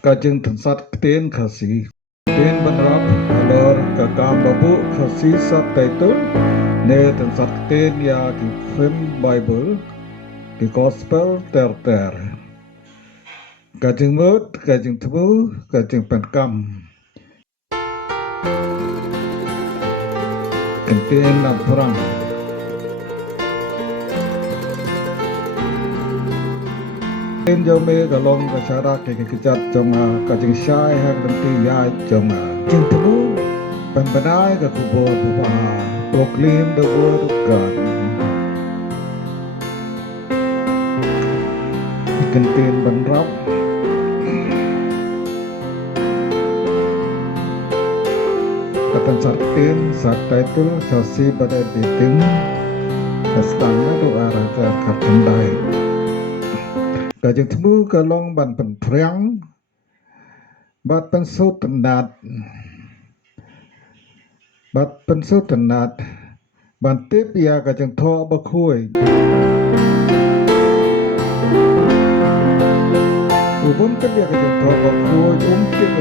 Kajeng tensat ketin kasih ketin benrap alor kakam babu kasih subtitle ne tensat ketin ya di film Bible di Gospel ter kajeng mut kajeng tebu kajeng penkam ketin perang ketin jome galong kasyara kejat jonga kajeng syai hak lenti ya jonga kajeng tebu penbenai ke kubur bubaha proclaim the word of God. Ketin benrap katan sartin subtitle kasih pada dating Estangnya doa raja kartendai kajeng temu kalong ban penpriang bat pensut tenat ban tip ya kajeng tho bakui ubun kan ya kajeng tho bakui tip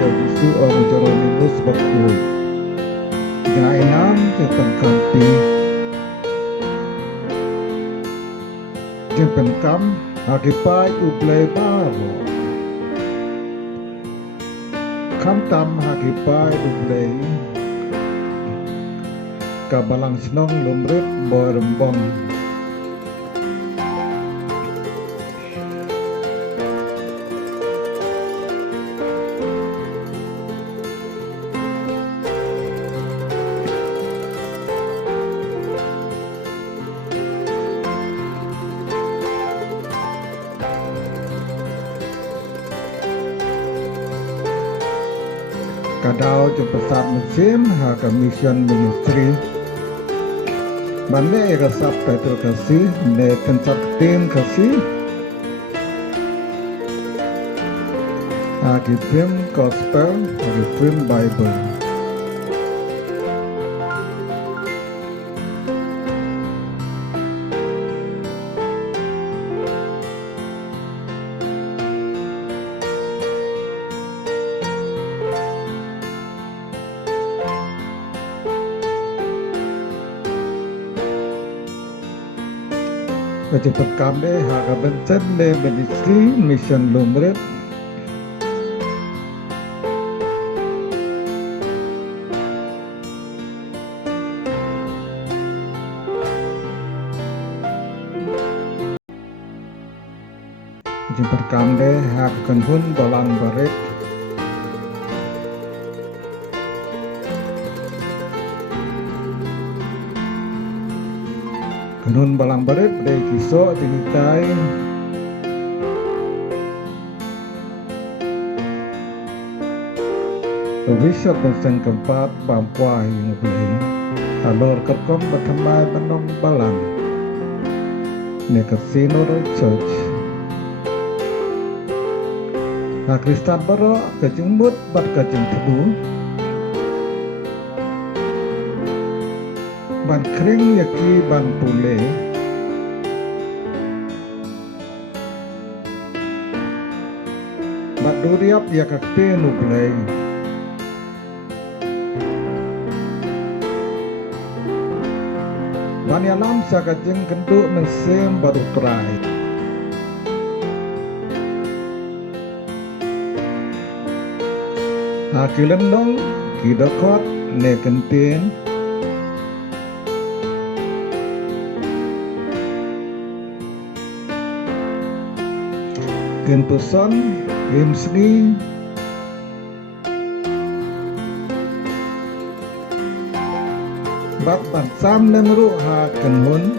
ya bisu menjoroninus bakui Gainam kepenkanti kepenkam hakipai uplay baro kamtam hakipai uplay kabalang senong lumrit borembong kadau jempesat musim haka mission ministry Bane ega subtitle kasih ne tensat ketin kasih haki film gospel haki film Bible Kajeng kami haka bencen ne ministry mission lumrit kajeng kami haka kenhun balang barit kenhun balang barit dari kisah dingitai Bishop Bensen keempat bampuai ngubli alor kekom bertemai benong balang ne Casino Church Kristan baro kajeng mut bat kajeng tebu ban kering yaki ban pule bat duriap ya kakte nublay ban yalam sa kajeng kenduk mesem baru terai kilendong kidakot ne kentin Kenpuson Himsni Bat Bansam Lemru Ha Kenhun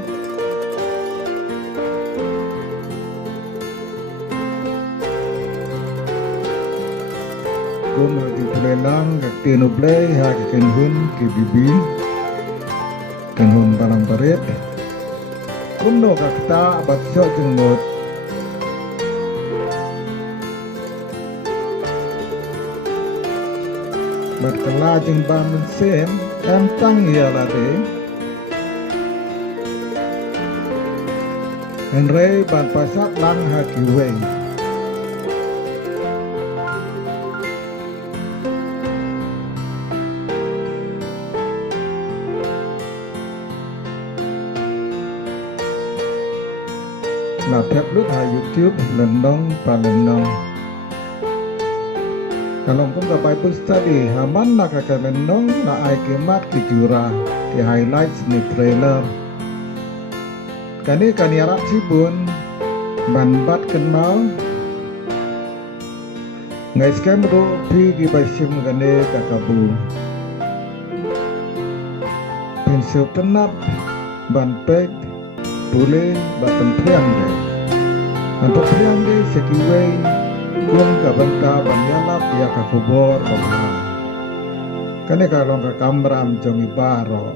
Kum Hagi Pulelang Kakti Nublay Ha Kenhun Kibibi Kenhun Balang Barit Kum No Kakta Bat Syok Jengut berkelajeng bangun sem tang ya lade Henry ban pasak lang hakiway na upload ha YouTube lenong palenong. Kalau kung ka Bible study haman na kakalenong na ay kimat ki jura ki highlights ni trailer. Kani kaniarak sibun banbat kenmal ngai scam do pi gi basim gane kakabu. Pensil kenap ban peg boleh batang priang deh. Untuk priang deh sekiway kung kabanta banyanap ya kakubor bangha. Kani kalong kakamram jong ibaro.